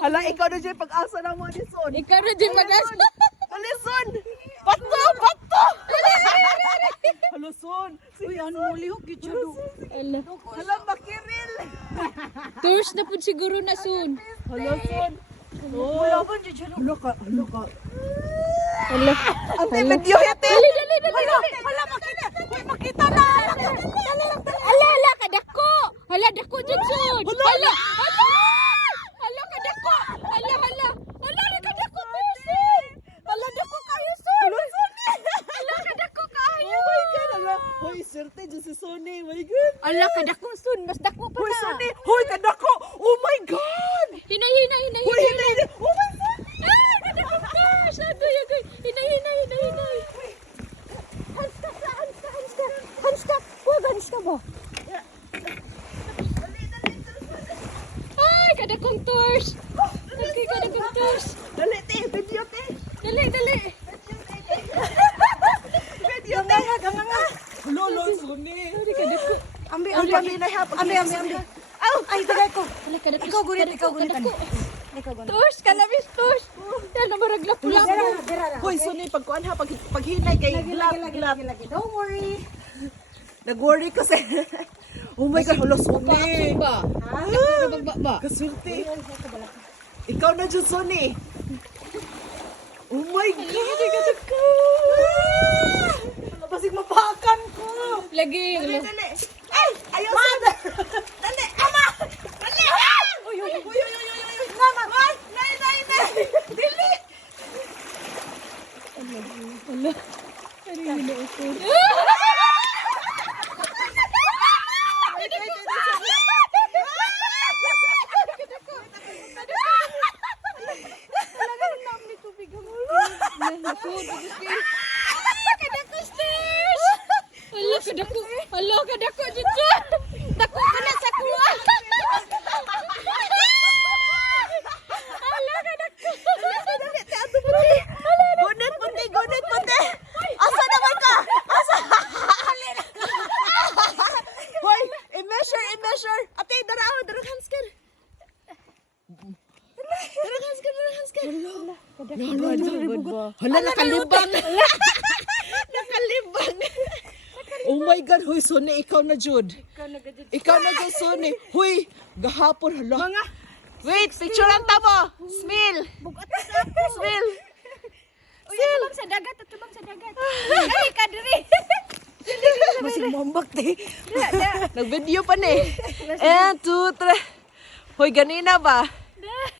Hala, ikaw na dyan pag-asa ng mga lison. Ikaw na di mag-asa. Lison! Bato! Bato! Hala, son! Uy, ano mo lihok yun siya do? Ala. Hala, makiril! Tours na po siguro na soon. Hala, son! Wala ba dyan siya do? Hala ka, hala ka. Ala. Ate, video yate! Dali, dali, dali. Hala, hala, makita! Uy, makita na! Ala, ala, kadako. Hala, dako dyan soon. Hala. Hala. Hala. Hala, kadako. Hala, hala. Hala, kadako tayo soon. Hala, dako kayo soon. Hala, son! Hala, kadako kayo. Oh my God, hala! Hoy, serte dyan si Sonny, my God! Ala, kadako soon. Mas dako pa Hoy, na. Sonny! Hoy, kadako! Oh my God! Hinay, hinay, hinay, Hoy, hinay. hinay! Oh my God! Ah, kadako ka. Sabi, agay. Hinay, hinay, hinay, hinay. Hans ka, Hans ka, Hans ka. Hans ka. Huwag, Hans ka ba? Ay, kadakong tours. Okay, kadakong tours. Dali, te! Video, te! Dali, dali. Video, te! Ganga nga! Hala, hala, Sonny! Ay, kadako. Ambi, ambi, ambi, na ha. Ambi, ambi, ambi. Aw, ay, tagay ko. Ikaw gunit, ikaw gunit. Tours, kanabis tours. Yan, namaragla pula mo. Hoy, Sonny, pagkuan ha, pag, paghinay kay glap, glap. Don't worry. Nag-worry kasi. oh my God, hala, Sonny! Ba? Dako ba? Kasulti. Ikaw na dyan, Sonny. Oh my God! Kadako! Basig mapakan ko! Lagi. Dali, ala. dali! Ay! Ayaw sa... Dali! Ama! Dali! Uy, uy, uy, uy, uy, uy, uy! Mama! Ay! Nay, nay, nay! Dili! Ala. Ano yun na ito? Kadako. Hala, kadako dito. Dako ka na sa kuwa. Hala, kadako. Gunit, puti! Gunit, puti! Asa naman ka? Asa? Hoy! I-measure, i-measure! Ate, daraho, darahans ka! Darahans ka, darahans ka! Hala, nakalibang! nakalibang! Oh my God, hoy, Sonny, ikaw na, Jude. Ikaw na, Jude, Sonny. Hoy, gahapon, hala. Mga, Wait, picture lang tabo. Smil. Smil. Uy, atubang sa dagat, atubang sa dagat. Ay, kadiri. Masig mambak, te. Nag-video pa ni. And two, three. Hoy, ganina ba?